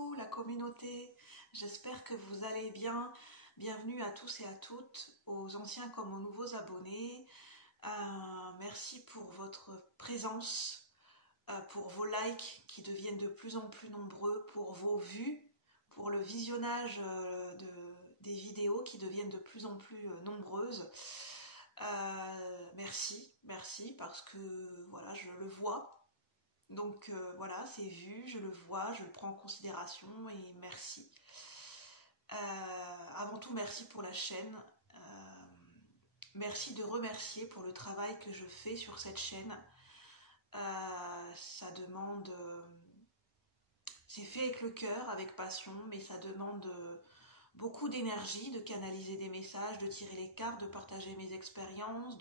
Coucou la communauté, j'espère que vous allez bien. Bienvenue à tous et à toutes, aux anciens comme aux nouveaux abonnés. Merci pour votre présence, pour vos likes qui deviennent de plus en plus nombreux, pour vos vues, pour le visionnage des vidéos qui deviennent de plus en plus nombreuses. Merci parce que voilà, je le vois. Donc voilà, c'est vu, je le vois, je le prends en considération et merci. Avant tout, merci pour la chaîne. Merci de remercier pour le travail que je fais sur cette chaîne. Ça demande... c'est fait avec le cœur, avec passion, mais ça demande beaucoup d'énergie de canaliser des messages, de tirer les cartes, de partager mes expériences,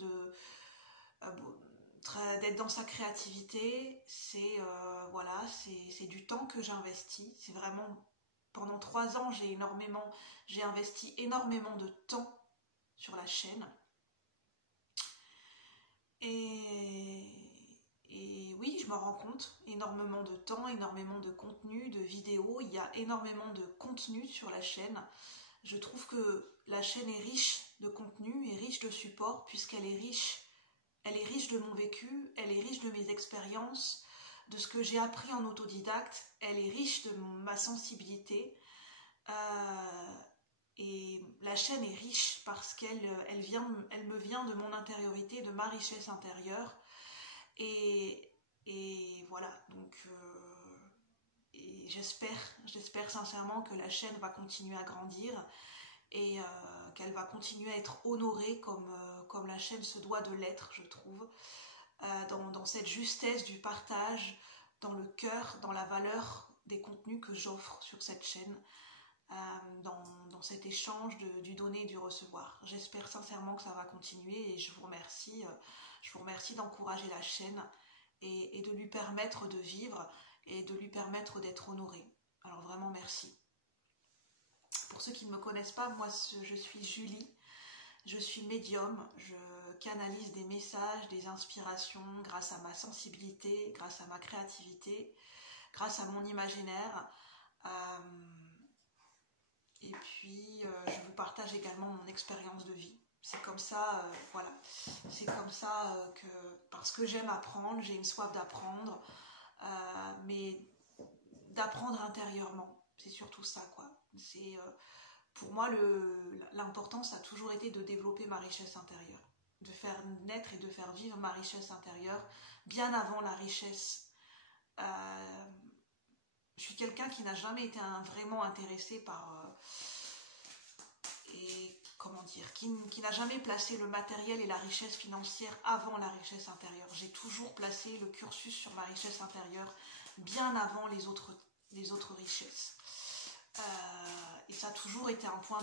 d'être dans sa créativité. C'est voilà, c'est du temps que j'investis. C'est vraiment, pendant 3 ans, j'ai investi énormément de temps sur la chaîne. Et oui, je me rends compte, énormément de temps, énormément de contenu, de vidéos, il y a énormément de contenu sur la chaîne. Je trouve que la chaîne est riche de contenu, est riche de support, puisqu'elle est riche. Elle est riche de mon vécu, elle est riche de mes expériences, de ce que j'ai appris en autodidacte, elle est riche de ma sensibilité. Et la chaîne est riche parce qu'elle me vient de mon intériorité, de ma richesse intérieure. Et voilà, donc j'espère sincèrement que la chaîne va continuer à grandir et qu'elle va continuer à être honorée comme la chaîne se doit de l'être, je trouve, dans cette justesse du partage, dans le cœur, dans la valeur des contenus que j'offre sur cette chaîne, dans cet échange du donner et du recevoir. J'espère sincèrement que ça va continuer et je vous remercie d'encourager la chaîne et de lui permettre de vivre et de lui permettre d'être honorée. Alors vraiment merci. Pour ceux qui ne me connaissent pas, moi je suis Julie, je suis médium, je canalise des messages, des inspirations grâce à ma sensibilité, grâce à ma créativité, grâce à mon imaginaire. Et puis je vous partage également mon expérience de vie. C'est comme ça, voilà, c'est comme ça que, parce que j'aime apprendre, j'ai une soif d'apprendre, mais d'apprendre intérieurement, c'est surtout ça, quoi. C'est pour moi l'important, ça a toujours été de développer ma richesse intérieure, de faire naître et de faire vivre ma richesse intérieure bien avant la richesse. Je suis quelqu'un qui n'a jamais été vraiment intéressé par qui n'a jamais placé le matériel et la richesse financière avant la richesse intérieure. J'ai toujours placé le cursus sur ma richesse intérieure bien avant les autres richesses. Et ça a toujours été un point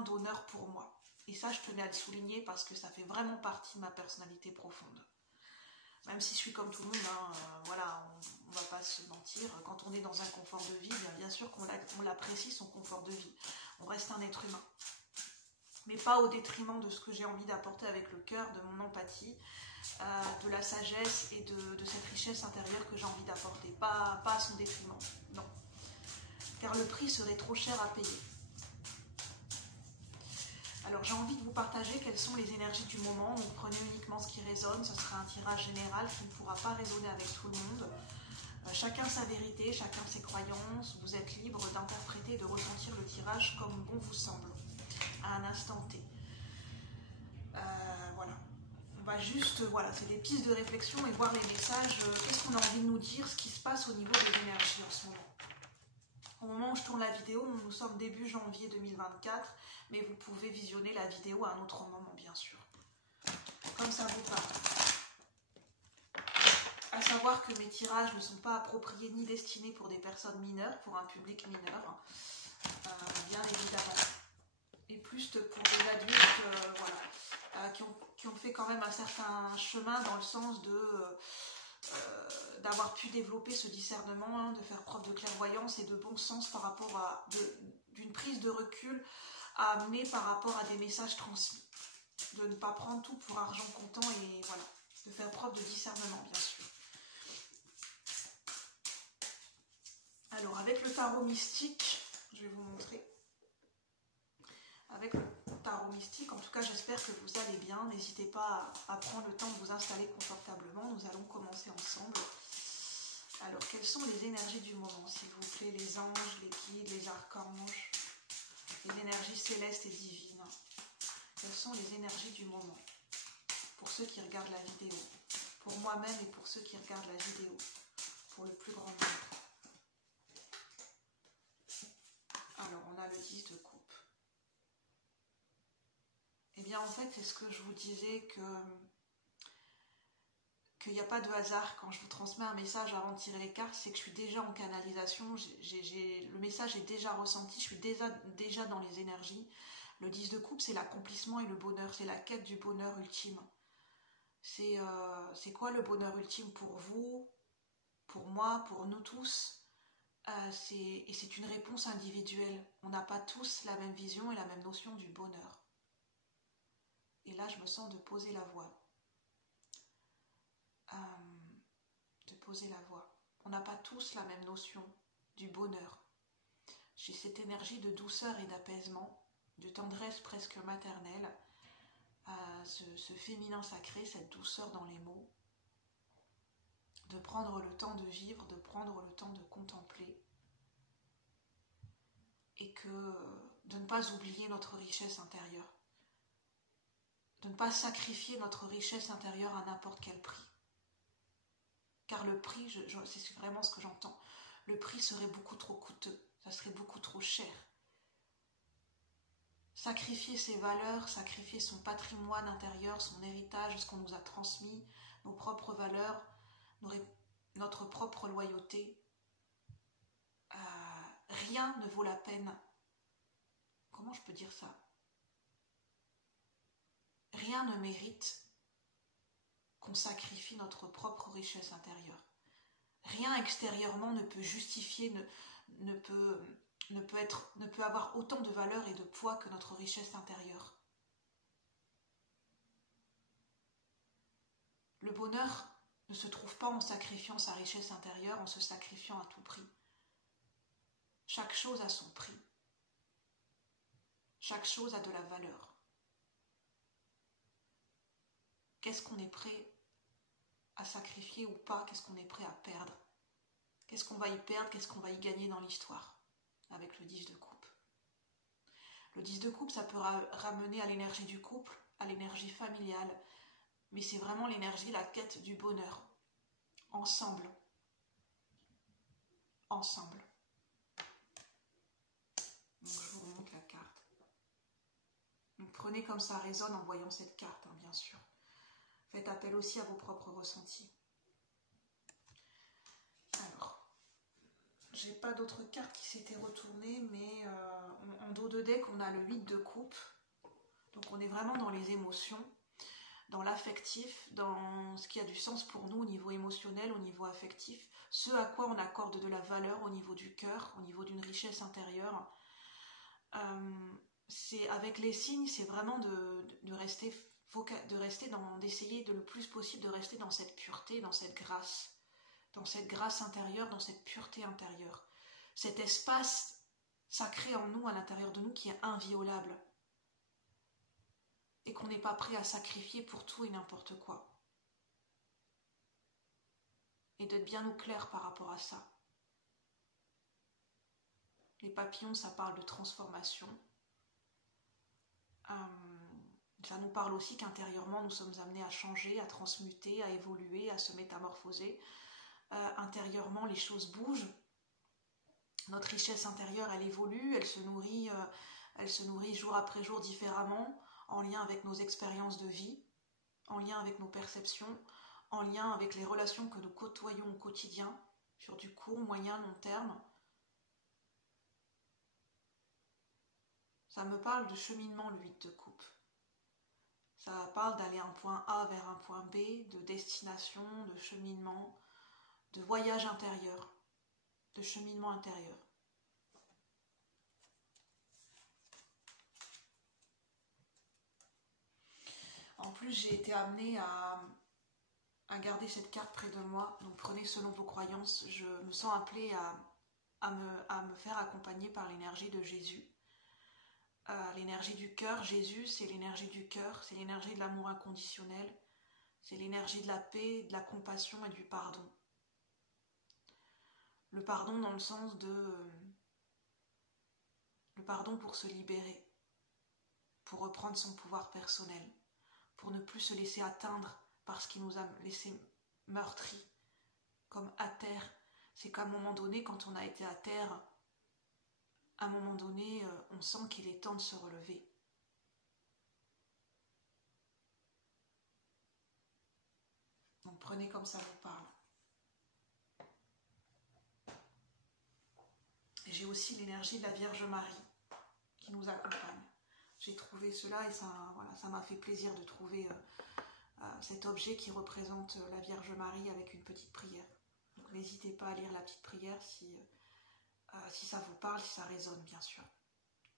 d'honneur pour moi. Et ça, je tenais à le souligner parce que ça fait vraiment partie de ma personnalité profonde. Même si je suis comme tout le monde, hein, voilà, on ne va pas se mentir. Quand on est dans un confort de vie, bien sûr qu'on l'apprécie, son confort de vie. On reste un être humain. Mais pas au détriment de ce que j'ai envie d'apporter avec le cœur, de mon empathie, de la sagesse et de cette richesse intérieure que j'ai envie d'apporter. Pas à son détriment, non. Car le prix serait trop cher à payer. Alors j'ai envie de vous partager quelles sont les énergies du moment. Donc prenez uniquement ce qui résonne, ce sera un tirage général qui ne pourra pas résonner avec tout le monde. Chacun sa vérité, chacun ses croyances. Vous êtes libre d'interpréter, de ressentir le tirage comme bon vous semble, à un instant T. Voilà. On va juste, voilà, c'est des pistes de réflexion et voir les messages. Qu'est-ce qu'on a envie de nous dire, ce qui se passe au niveau des énergies en ce moment. Au moment où je tourne la vidéo, nous sommes début janvier 2024, mais vous pouvez visionner la vidéo à un autre moment, bien sûr. Comme ça vous parle. À savoir que mes tirages ne sont pas appropriés ni destinés pour des personnes mineures, pour un public mineur, bien évidemment. Et plus pour des adultes voilà, qui ont fait quand même un certain chemin dans le sens d'avoir pu développer ce discernement, hein, de faire preuve de clairvoyance et de bon sens par rapport à d'une prise de recul à amener par rapport à des messages transmis. De ne pas prendre tout pour argent comptant et voilà, de faire preuve de discernement, bien sûr. Alors avec le tarot mystique, je vais vous montrer. Avec le tarot mystique, en tout cas j'espère que vous allez bien. N'hésitez pas à prendre le temps de vous installer confortablement. Nous allons commencer ensemble. Alors quelles sont les énergies du moment, s'il vous plaît? Les anges, les guides, les archanges, les énergies célestes et divines. Quelles sont les énergies du moment? Pour ceux qui regardent la vidéo, pour moi-même et pour ceux qui regardent la vidéo, pour le plus grand nombre. Alors on a le 10 de coupe. Eh bien en fait c'est ce que je vous disais, qu'il n'y a pas de hasard quand je vous transmets un message avant de tirer les cartes, c'est que je suis déjà en canalisation, le message est déjà ressenti, je suis déjà dans les énergies. Le 10 de coupe, c'est l'accomplissement et le bonheur, c'est la quête du bonheur ultime. C'est quoi le bonheur ultime pour vous, pour moi, pour nous tous? Et c'est une réponse individuelle. On n'a pas tous la même vision et la même notion du bonheur. Et là, je me sens de poser la voix. On n'a pas tous la même notion du bonheur. J'ai cette énergie de douceur et d'apaisement, de tendresse presque maternelle, ce féminin sacré, cette douceur dans les mots, de prendre le temps de vivre, de prendre le temps de contempler, et de ne pas oublier notre richesse intérieure, de ne pas sacrifier notre richesse intérieure à n'importe quel prix. Car le prix, c'est vraiment ce que j'entends, le prix serait beaucoup trop coûteux, ça serait beaucoup trop cher. Sacrifier ses valeurs, sacrifier son patrimoine intérieur, son héritage, ce qu'on nous a transmis, nos propres valeurs, notre propre loyauté, rien ne vaut la peine. Comment je peux dire ça? Rien ne mérite qu'on sacrifie notre propre richesse intérieure. Rien extérieurement ne peut justifier, ne peut avoir autant de valeur et de poids que notre richesse intérieure. Le bonheur ne se trouve pas en sacrifiant sa richesse intérieure, en se sacrifiant à tout prix. Chaque chose a son prix. Chaque chose a de la valeur. Qu'est-ce qu'on est prêt à sacrifier ou pas? Qu'est-ce qu'on est prêt à perdre? Qu'est-ce qu'on va y perdre? Qu'est-ce qu'on va y gagner dans l'histoire avec le 10 de coupe? Le 10 de coupe, ça peut ramener à l'énergie du couple, à l'énergie familiale, mais c'est vraiment l'énergie, la quête du bonheur. Ensemble. Ensemble. Donc je vous remonte la carte. Donc prenez comme ça résonne en voyant cette carte, hein, bien sûr. Faites appel aussi à vos propres ressentis. Alors, j'ai pas d'autres cartes qui s'étaient retournées, mais en dos de deck, on a le 8 de coupe. Donc on est vraiment dans les émotions, dans l'affectif, dans ce qui a du sens pour nous au niveau émotionnel, au niveau affectif, ce à quoi on accorde de la valeur au niveau du cœur, au niveau d'une richesse intérieure. Avec les signes, c'est vraiment d'essayer le plus possible de rester dans cette pureté, dans cette grâce intérieure, dans cette pureté intérieure, cet espace sacré en nous, à l'intérieur de nous, qui est inviolable et qu'on n'est pas prêt à sacrifier pour tout et n'importe quoi. Et d'être bien au clair par rapport à ça. Les papillons, ça parle de transformation. Ça nous parle aussi qu'intérieurement, nous sommes amenés à changer, à transmuter, à évoluer, à se métamorphoser. Intérieurement, les choses bougent. Notre richesse intérieure, elle évolue, elle se nourrit jour après jour différemment, en lien avec nos expériences de vie, en lien avec nos perceptions, en lien avec les relations que nous côtoyons au quotidien, sur du court, moyen, long terme. Ça me parle de cheminement, le 8 de coupe. Ça parle d'aller d'un point A vers un point B, de destination, de cheminement, de voyage intérieur, de cheminement intérieur. En plus, j'ai été amenée à garder cette carte près de moi. Donc prenez selon vos croyances. Je me sens appelée à me faire accompagner par l'énergie de Jésus. L'énergie du cœur, Jésus, c'est l'énergie du cœur, c'est l'énergie de l'amour inconditionnel, c'est l'énergie de la paix, de la compassion et du pardon. Le pardon dans le sens de... le pardon pour se libérer, pour reprendre son pouvoir personnel, pour ne plus se laisser atteindre par ce qui nous a laissé meurtris, comme à terre. C'est qu'à un moment donné, quand on a été à terre, à un moment donné, on sent qu'il est temps de se relever. Donc prenez comme ça vous parle. Et j'ai aussi l'énergie de la Vierge Marie qui nous accompagne. J'ai trouvé cela et ça m'a fait plaisir de trouver cet objet qui représente la Vierge Marie avec une petite prière. Donc n'hésitez pas à lire la petite prière si ça vous parle, si ça résonne bien sûr.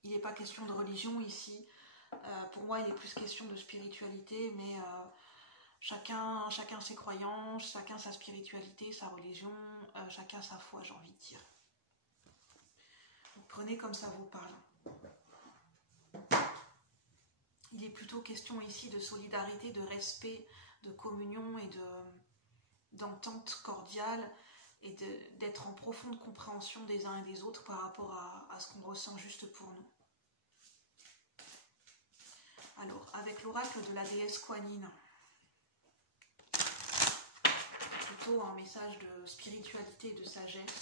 Il n'est pas question de religion ici. Pour moi, il est plus question de spiritualité, mais chacun ses croyances, chacun sa spiritualité, sa religion, chacun sa foi, j'ai envie de dire. Donc prenez comme ça vous parle. Il est plutôt question ici de solidarité, de respect, de communion et d'entente cordiale et d'être en profonde compréhension des uns et des autres par rapport à ce qu'on ressent juste pour nous. Alors, avec l'oracle de la déesse Kuan Yin, plutôt un message de spiritualité et de sagesse.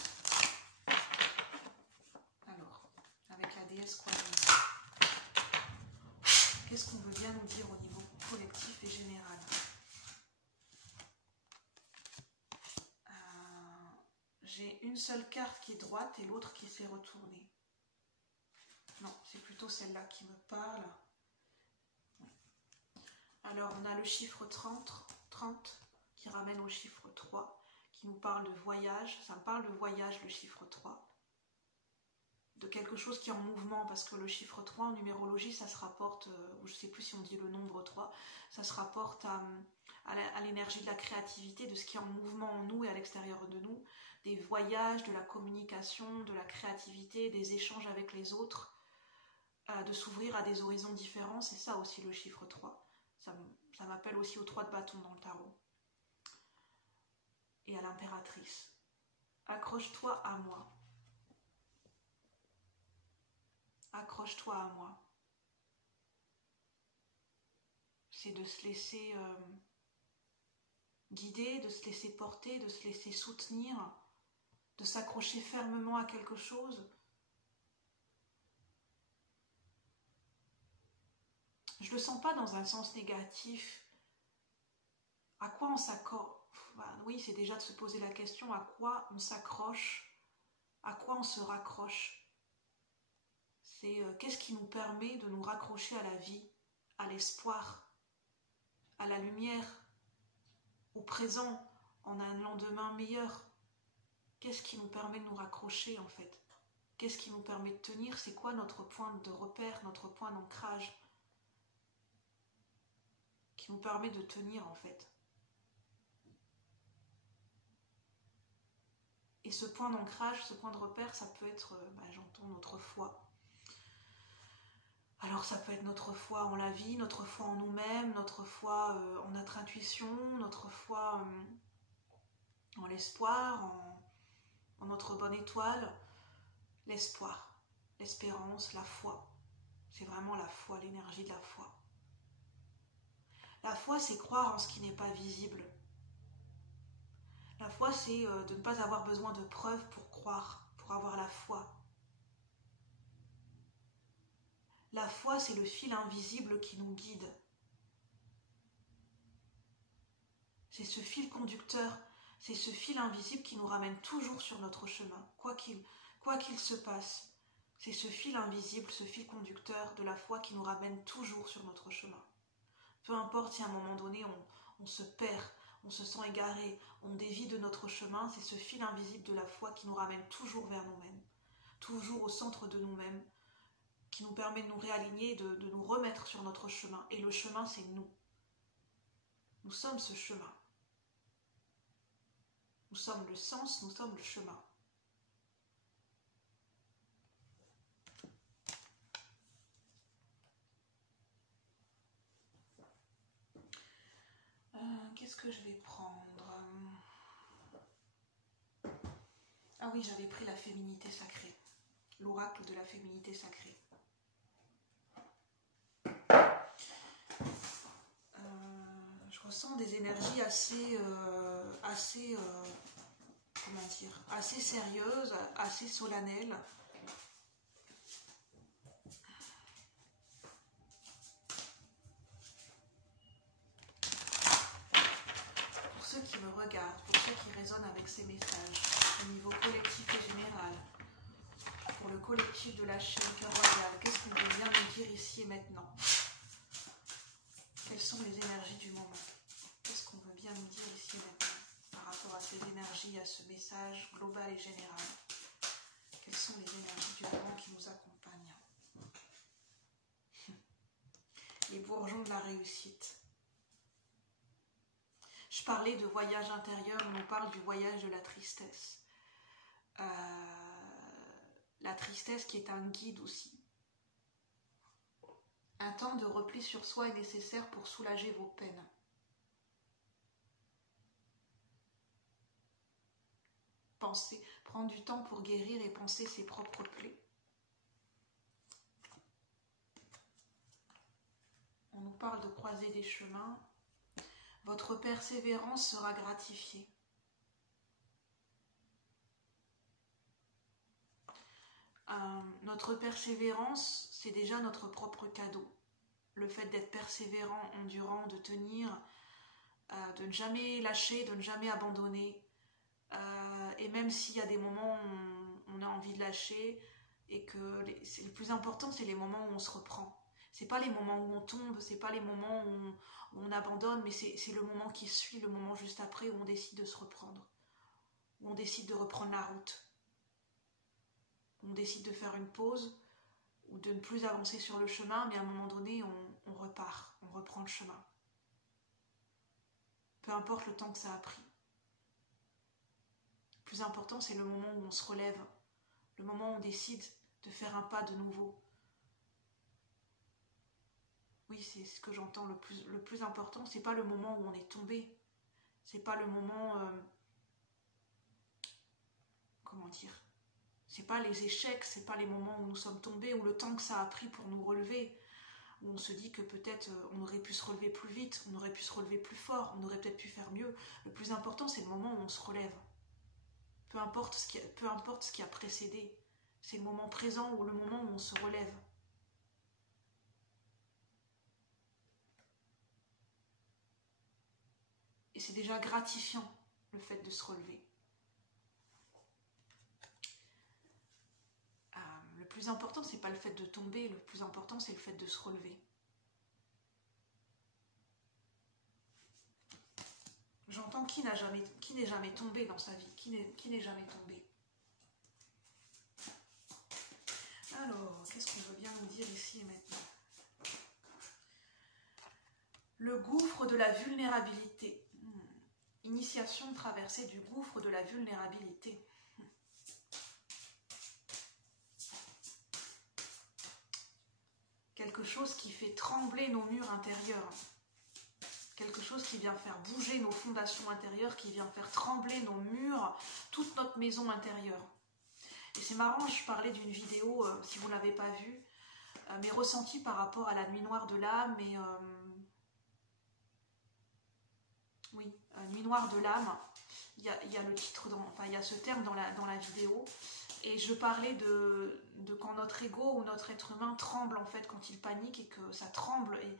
Alors, avec la déesse Kuan Yin, qu'est-ce qu'on veut bien nous dire au niveau collectif et général? J'ai une seule carte qui est droite et l'autre qui s'est retournée. Non, c'est plutôt celle-là qui me parle. Alors, on a le chiffre 30 qui ramène au chiffre 3, qui nous parle de voyage. Ça me parle de voyage, le chiffre 3. De quelque chose qui est en mouvement, parce que le chiffre 3 en numérologie, ça se rapporte, je ne sais plus si on dit le nombre 3, ça se rapporte à l'énergie de la créativité, de ce qui est en mouvement en nous et à l'extérieur de nous, des voyages, de la communication, de la créativité, des échanges avec les autres, de s'ouvrir à des horizons différents, c'est ça aussi le chiffre 3. Ça m'appelle aussi au 3 de bâton dans le tarot. Et à l'impératrice. Accroche-toi à moi. Accroche-toi à moi. C'est de se laisser guider, de se laisser porter, de se laisser soutenir, de s'accrocher fermement à quelque chose. Je ne le sens pas dans un sens négatif. À quoi on s'accroche? Oui, c'est déjà de se poser la question à quoi on s'accroche, à quoi on se raccroche. C'est qu'est-ce qui nous permet de nous raccrocher à la vie, à l'espoir, à la lumière, au présent, en un lendemain meilleur. Qu'est-ce qui nous permet de nous raccrocher en fait? Qu'est-ce qui nous permet de tenir? C'est quoi notre point de repère, notre point d'ancrage qui nous permet de tenir en fait? Et ce point d'ancrage, ce point de repère, ça peut être, j'entends, notre foi. Alors ça peut être notre foi en la vie, notre foi en nous-mêmes, notre foi en notre intuition, notre foi en l'espoir, en notre bonne étoile. L'espoir, l'espérance, la foi. C'est vraiment la foi, l'énergie de la foi. La foi, c'est croire en ce qui n'est pas visible. La foi, c'est de ne pas avoir besoin de preuves pour croire, pour avoir la foi. La foi, c'est le fil invisible qui nous guide. C'est ce fil conducteur, c'est ce fil invisible qui nous ramène toujours sur notre chemin, quoi qu'il se passe. C'est ce fil invisible, ce fil conducteur de la foi qui nous ramène toujours sur notre chemin. Peu importe si à un moment donné on se perd, on se sent égaré, on dévie de notre chemin, c'est ce fil invisible de la foi qui nous ramène toujours vers nous-mêmes, toujours au centre de nous-mêmes, qui nous permet de nous réaligner, de nous remettre sur notre chemin. Et le chemin, c'est nous. Nous sommes ce chemin. Nous sommes le sens, nous sommes le chemin. qu'est-ce que je vais prendre? Ah oui, j'avais pris la féminité sacrée. L'oracle de la féminité sacrée. Je ressens des énergies comment dire, assez sérieuses, assez solennelles. Pour ceux qui me regardent, pour ceux qui résonnent avec ces messages, au niveau collectif et général, pour le collectif de la chaîne Cœur Royal, qu'est-ce qu'on veut bien nous dire ici et maintenant? Quelles sont les énergies du moment? Qu'est-ce qu'on veut bien nous dire ici et maintenant par rapport à ces énergies, à ce message global et général? Quelles sont les énergies du moment qui nous accompagnent? Les bourgeons de la réussite. Je parlais de voyage intérieur, on nous parle du voyage de la tristesse. La tristesse qui est un guide aussi. Un temps de repli sur soi est nécessaire pour soulager vos peines. Penser, prendre du temps pour guérir et penser ses propres plaies. On nous parle de croiser des chemins. Votre persévérance sera gratifiée. Notre persévérance, c'est déjà notre propre cadeau. Le fait d'être persévérant, endurant, de tenir, de ne jamais lâcher, de ne jamais abandonner. Et même s'il y a des moments où on a envie de lâcher, et que le plus important, c'est les moments où on se reprend. C'est pas les moments où on tombe, c'est pas les moments où on abandonne, mais c'est le moment qui suit, le moment juste après où on décide de se reprendre, où on décide de reprendre la route. On décide de faire une pause ou de ne plus avancer sur le chemin, mais à un moment donné, on repart, on reprend le chemin. Peu importe le temps que ça a pris. Le plus important, c'est le moment où on se relève, le moment où on décide de faire un pas de nouveau. Oui, c'est ce que j'entends le plus important, c'est pas le moment où on est tombé, c'est pas le moment, comment dire, c'est pas les échecs, c'est pas les moments où nous sommes tombés, ou le temps que ça a pris pour nous relever, où on se dit que peut-être on aurait pu se relever plus vite, on aurait pu se relever plus fort, on aurait peut-être pu faire mieux. Le plus important, c'est le moment où on se relève. Peu importe ce qui a précédé, c'est le moment présent ou le moment où on se relève. Et c'est déjà gratifiant, le fait de se relever. Le plus important, c'est pas le fait de tomber, le plus important, c'est le fait de se relever. J'entends qui n'est jamais tombé dans sa vie, qui n'est jamais tombé. Alors, qu'est-ce qu'on veut bien nous dire ici et maintenant? Le gouffre de la vulnérabilité. Initiation de traversée du gouffre de la vulnérabilité. Quelque chose qui fait trembler nos murs intérieurs. Quelque chose qui vient faire bouger nos fondations intérieures, qui vient faire trembler nos murs, toute notre maison intérieure. Et c'est marrant, je parlais d'une vidéo, si vous ne l'avez pas vue, mes ressentis par rapport à la nuit noire de l'âme et... oui, nuit noire de l'âme, il y a le titre, il y a ce terme dans la vidéo, et je parlais de quand notre ego ou notre être humain tremble en fait quand il panique et que ça tremble et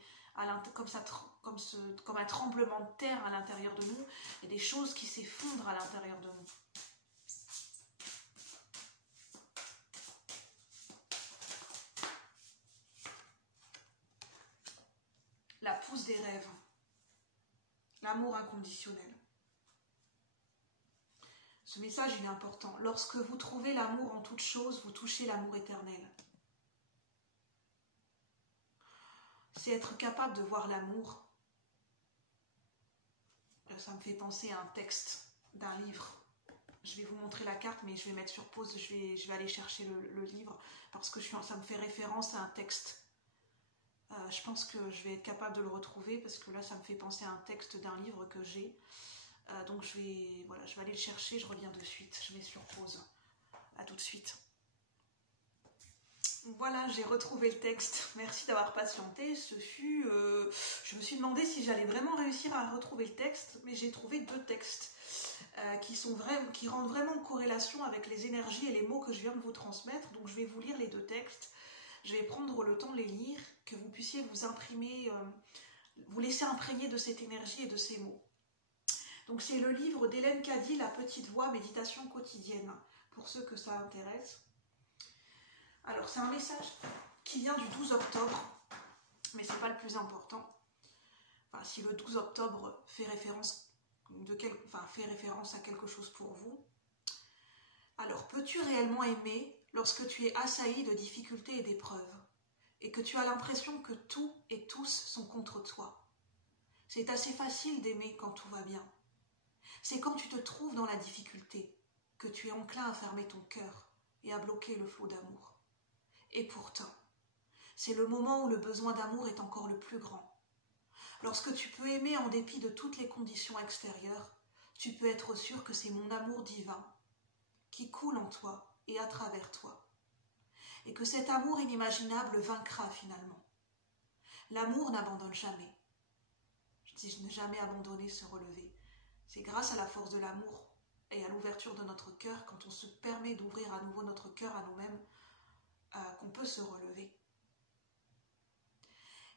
comme un tremblement de terre à l'intérieur de nous, et des choses qui s'effondrent à l'intérieur de nous. La pousse des rêves. L'amour inconditionnel. Ce message, il est important. Lorsque vous trouvez l'amour en toute chose, vous touchez l'amour éternel. C'est être capable de voir l'amour. Ça me fait penser à un texte d'un livre. Je vais vous montrer la carte, mais je vais mettre sur pause, je vais aller chercher le livre, parce que ça me fait référence à un texte Je pense que je vais être capable de le retrouver parce que là ça me fait penser à un texte d'un livre que j'ai. Donc je vais aller le chercher, je reviens de suite. Je mets sur pause. À tout de suite. Voilà, j'ai retrouvé le texte. Merci d'avoir patienté. Je me suis demandé si j'allais vraiment réussir à retrouver le texte, mais j'ai trouvé 2 textes qui rendent vraiment corrélation avec les énergies et les mots que je viens de vous transmettre. Donc je vais vous lire les 2 textes. Je vais prendre le temps de les lire, que vous puissiez vous laisser imprégner de cette énergie et de ces mots. Donc c'est le livre d'Hélène Caddy, La Petite Voix, Méditation quotidienne, pour ceux que ça intéresse. Alors c'est un message qui vient du 12 octobre, mais c'est pas le plus important. Enfin, si le 12 octobre fait référence à quelque chose pour vous. Alors, peux-tu réellement aimer lorsque tu es assailli de difficultés et d'épreuves, et que tu as l'impression que tout et tous sont contre toi? C'est assez facile d'aimer quand tout va bien. C'est quand tu te trouves dans la difficulté que tu es enclin à fermer ton cœur et à bloquer le flot d'amour. Et pourtant, c'est le moment où le besoin d'amour est encore le plus grand. Lorsque tu peux aimer en dépit de toutes les conditions extérieures, tu peux être sûr que c'est mon amour divin qui coule en toi et à travers toi, et que cet amour inimaginable vaincra finalement. L'amour n'abandonne jamais. Je dis ne jamais abandonner, se relever. C'est grâce à la force de l'amour et à l'ouverture de notre cœur, quand on se permet d'ouvrir à nouveau notre cœur à nous-mêmes, qu'on peut se relever.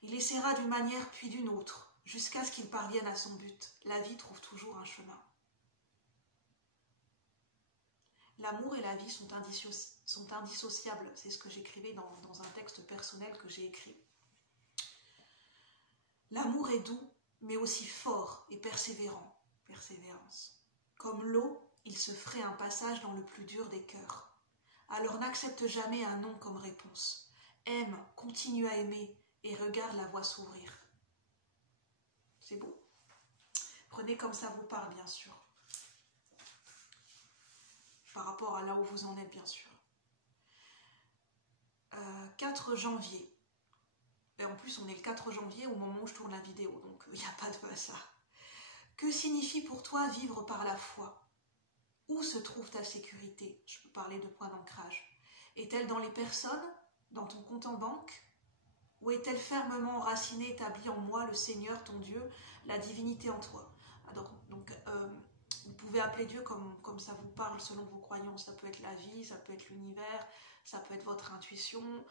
Il essaiera d'une manière puis d'une autre, jusqu'à ce qu'il parvienne à son but. La vie trouve toujours un chemin. L'amour et la vie sont indissociables. C'est ce que j'écrivais dans un texte personnel que j'ai écrit. L'amour est doux, mais aussi fort et persévérant. Persévérance. Comme l'eau, il se ferait un passage dans le plus dur des cœurs. Alors n'accepte jamais un non comme réponse. Aime, continue à aimer et regarde la voie s'ouvrir. C'est beau. Prenez comme ça vous parle, bien sûr. Par rapport à là où vous en êtes, bien sûr. 4 janvier. Et en plus, on est le 4 janvier au moment où je tourne la vidéo, donc il n'y a pas de hasard. Que signifie pour toi vivre par la foi? Où se trouve ta sécurité? Je peux parler de point d'ancrage. Est-elle dans les personnes? Dans ton compte en banque? Ou est-elle fermement enracinée, établie en moi, le Seigneur, ton Dieu, la divinité en toi? Donc, vous pouvez appeler Dieu comme ça vous parle selon vos croyances. Ça peut être la vie, ça peut être l'univers, ça peut être votre intuition,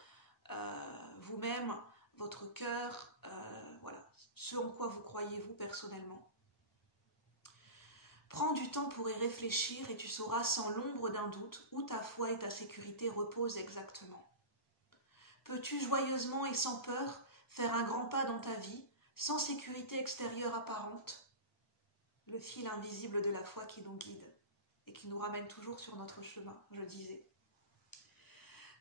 vous-même, votre cœur, voilà, ce en quoi vous croyez vous personnellement. Prends du temps pour y réfléchir et tu sauras sans l'ombre d'un doute où ta foi et ta sécurité reposent exactement. Peux-tu joyeusement et sans peur faire un grand pas dans ta vie, sans sécurité extérieure apparente? Le fil invisible de la foi qui nous guide et qui nous ramène toujours sur notre chemin, je disais.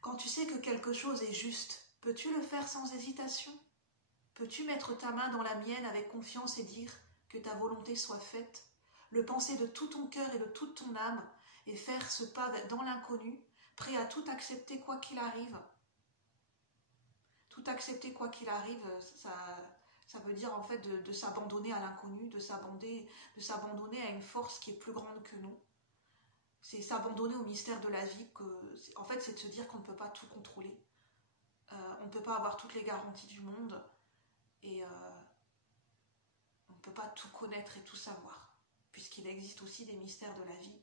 Quand tu sais que quelque chose est juste, peux-tu le faire sans hésitation? Peux-tu mettre ta main dans la mienne avec confiance et dire que ta volonté soit faite? Le penser de tout ton cœur et de toute ton âme et faire ce pas dans l'inconnu, prêt à tout accepter quoi qu'il arrive. Tout accepter quoi qu'il arrive, ça veut dire en fait de s'abandonner à l'inconnu, de s'abandonner à une force qui est plus grande que nous. C'est s'abandonner au mystère de la vie. En fait, c'est de se dire qu'on ne peut pas tout contrôler. On ne peut pas avoir toutes les garanties du monde et on ne peut pas tout connaître et tout savoir, puisqu'il existe aussi des mystères de la vie.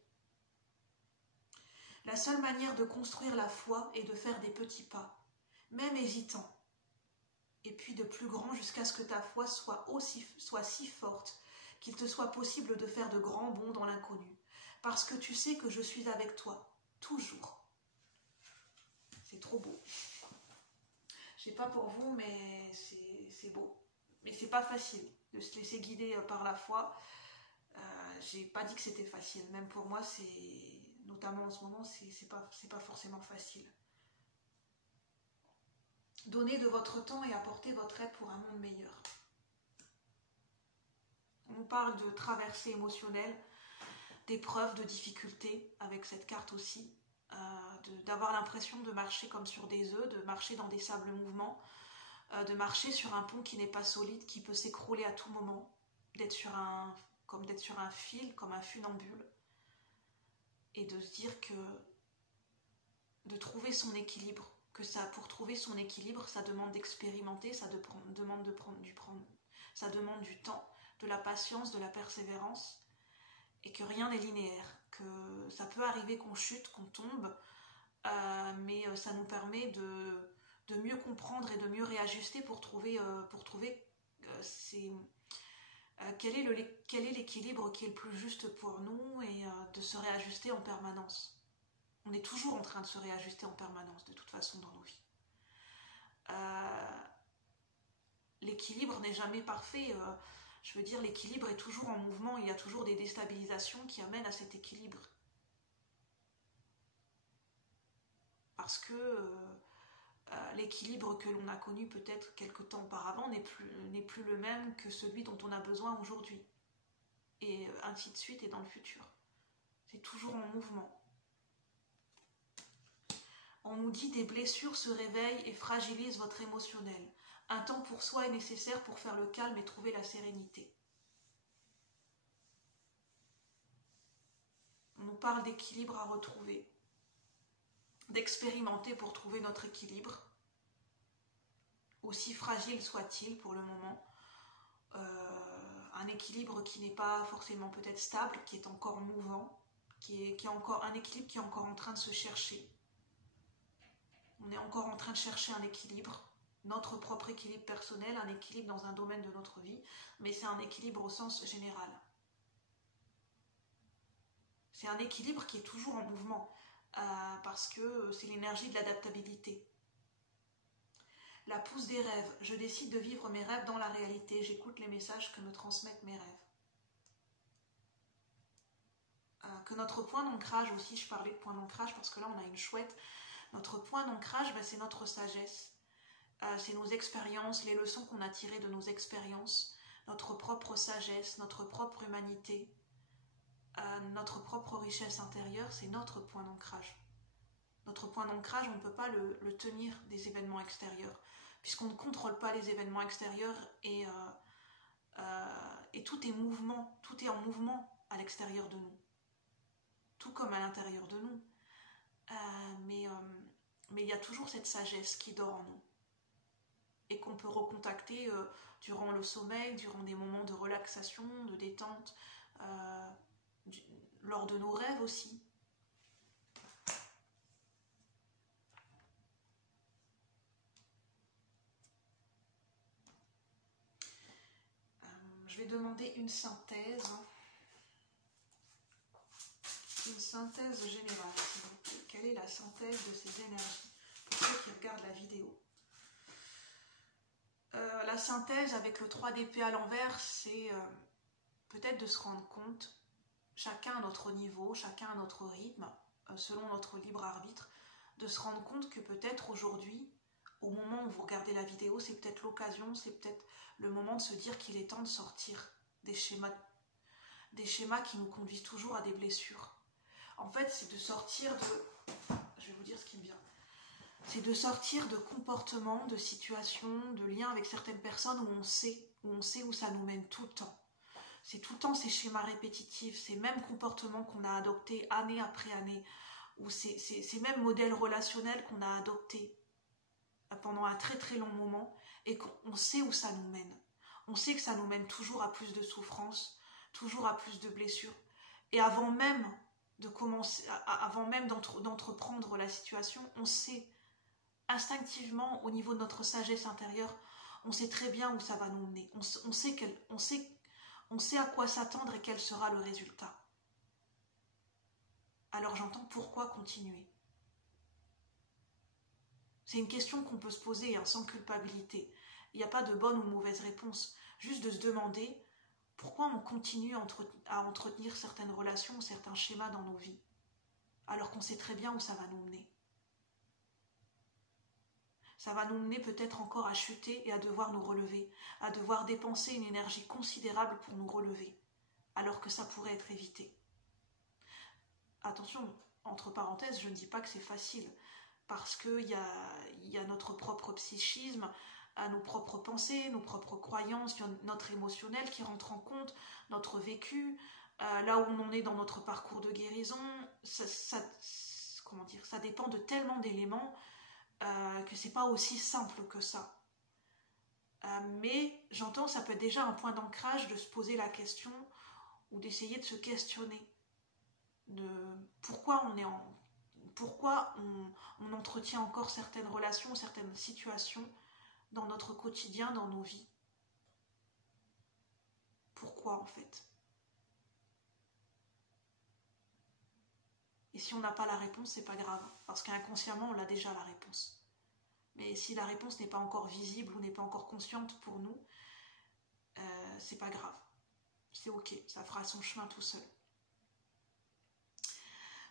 La seule manière de construire la foi est de faire des petits pas, même hésitants, et puis de plus grands jusqu'à ce que ta foi soit si forte qu'il te soit possible de faire de grands bonds dans l'inconnu, parce que tu sais que je suis avec toi, toujours. C'est trop beau. Je sais pas pour vous, mais c'est beau. Mais c'est pas facile de se laisser guider par la foi. J'ai pas dit que c'était facile. Même pour moi, notamment en ce moment, c'est pas forcément facile. Donnez de votre temps et apportez votre aide pour un monde meilleur. On parle de traversée émotionnelle, d'épreuves, de difficultés, avec cette carte aussi, d'avoir l'impression de marcher comme sur des œufs, de marcher dans des sables mouvants, de marcher sur un pont qui n'est pas solide, qui peut s'écrouler à tout moment, comme d'être sur un fil, comme un funambule, et de se dire que de trouver son équilibre, pour trouver son équilibre, ça demande d'expérimenter, ça demande ça demande du temps, de la patience, de la persévérance, et que rien n'est linéaire, que ça peut arriver qu'on chute, qu'on tombe, mais ça nous permet de mieux comprendre et de mieux réajuster pour trouver quel est l'équilibre qui est le plus juste pour nous, et de se réajuster en permanence. On est toujours en train de se réajuster en permanence, de toute façon, dans nos vies. L'équilibre n'est jamais parfait. Je veux dire, l'équilibre est toujours en mouvement. Il y a toujours des déstabilisations qui amènent à cet équilibre. Parce que l'équilibre que l'on a connu peut-être quelque temps auparavant n'est plus le même que celui dont on a besoin aujourd'hui. Et ainsi de suite et dans le futur. C'est toujours en mouvement. On nous dit des blessures se réveillent et fragilisent votre émotionnel. Un temps pour soi est nécessaire pour faire le calme et trouver la sérénité. On nous parle d'équilibre à retrouver, d'expérimenter pour trouver notre équilibre, aussi fragile soit-il pour le moment. Un équilibre qui n'est pas forcément peut-être stable, qui est encore mouvant, qui est encore un équilibre qui est encore en train de se chercher. On est encore en train de chercher un équilibre, notre propre équilibre personnel, un équilibre dans un domaine de notre vie, mais c'est un équilibre au sens général. C'est un équilibre qui est toujours en mouvement, parce que c'est l'énergie de l'adaptabilité. La pousse des rêves. Je décide de vivre mes rêves dans la réalité. J'écoute les messages que me transmettent mes rêves. Que notre point d'ancrage aussi, je parlais de point d'ancrage parce que là on a une chouette. Notre point d'ancrage, c'est notre sagesse. C'est nos expériences, les leçons qu'on a tirées de nos expériences, notre propre sagesse, notre propre humanité, notre propre richesse intérieure, c'est notre point d'ancrage. Notre point d'ancrage, on ne peut pas le tenir des événements extérieurs, puisqu'on ne contrôle pas les événements extérieurs et tout est mouvement, tout est en mouvement à l'extérieur de nous, tout comme à l'intérieur de nous. Mais il y a toujours cette sagesse qui dort en nous et qu'on peut recontacter durant le sommeil, durant des moments de relaxation, de détente, lors de nos rêves aussi. Je vais demander une synthèse générale, s'il vous plaît. Quelle est la synthèse de ces énergies pour ceux qui regardent la vidéo? La synthèse avec le 3 d'épée à l'envers, c'est peut-être de se rendre compte, chacun à notre niveau, chacun à notre rythme, selon notre libre arbitre, de se rendre compte que peut-être aujourd'hui, au moment où vous regardez la vidéo, c'est peut-être l'occasion, c'est peut-être le moment de se dire qu'il est temps de sortir des schémas qui nous conduisent toujours à des blessures. En fait, c'est de sortir de... Je vais vous dire ce qui me vient. C'est de sortir de comportements, de situations, de liens avec certaines personnes où on sait où ça nous mène tout le temps. C'est tout le temps ces schémas répétitifs, ces mêmes comportements qu'on a adoptés année après année, ou ces mêmes modèles relationnels qu'on a adoptés pendant un très très long moment, et qu'on sait où ça nous mène. On sait que ça nous mène toujours à plus de souffrance, toujours à plus de blessures. Et avant même d'entreprendre la situation, on sait instinctivement, au niveau de notre sagesse intérieure, on sait très bien où ça va nous mener. On sait à quoi s'attendre et quel sera le résultat. Alors j'entends pourquoi continuer. C'est une question qu'on peut se poser sans culpabilité. Il n'y a pas de bonne ou mauvaise réponse. Juste de se demander pourquoi on continue à entretenir certaines relations, certains schémas dans nos vies, alors qu'on sait très bien où ça va nous mener. Ça va nous mener peut-être encore à chuter et à devoir nous relever, à devoir dépenser une énergie considérable pour nous relever, alors que ça pourrait être évité. Attention, entre parenthèses, je ne dis pas que c'est facile, parce qu'il y a notre propre psychisme, à nos propres pensées, nos propres croyances, notre émotionnel qui rentre en compte, notre vécu, là où on en est dans notre parcours de guérison. Comment dire, ça dépend de tellement d'éléments que c'est pas aussi simple que ça. Mais j'entends, ça peut être déjà un point d'ancrage de se poser la question ou d'essayer de se questionner de pourquoi on entretient encore certaines relations, certaines situations dans notre quotidien, dans nos vies. Pourquoi en fait? Et si on n'a pas la réponse, c'est pas grave, parce qu'inconsciemment on a déjà la réponse. Mais si la réponse n'est pas encore visible ou n'est pas encore consciente pour nous, c'est pas grave. C'est ok, ça fera son chemin tout seul.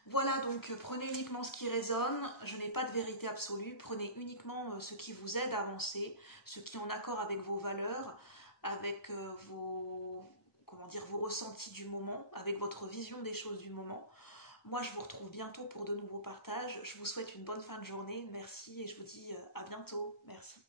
Voilà, donc prenez uniquement ce qui résonne, je n'ai pas de vérité absolue, prenez uniquement ce qui vous aide à avancer, ce qui est en accord avec vos valeurs, avec vos ressentis du moment, avec votre vision des choses du moment. Moi, je vous retrouve bientôt pour de nouveaux partages. Je vous souhaite une bonne fin de journée. Merci et je vous dis à bientôt. Merci.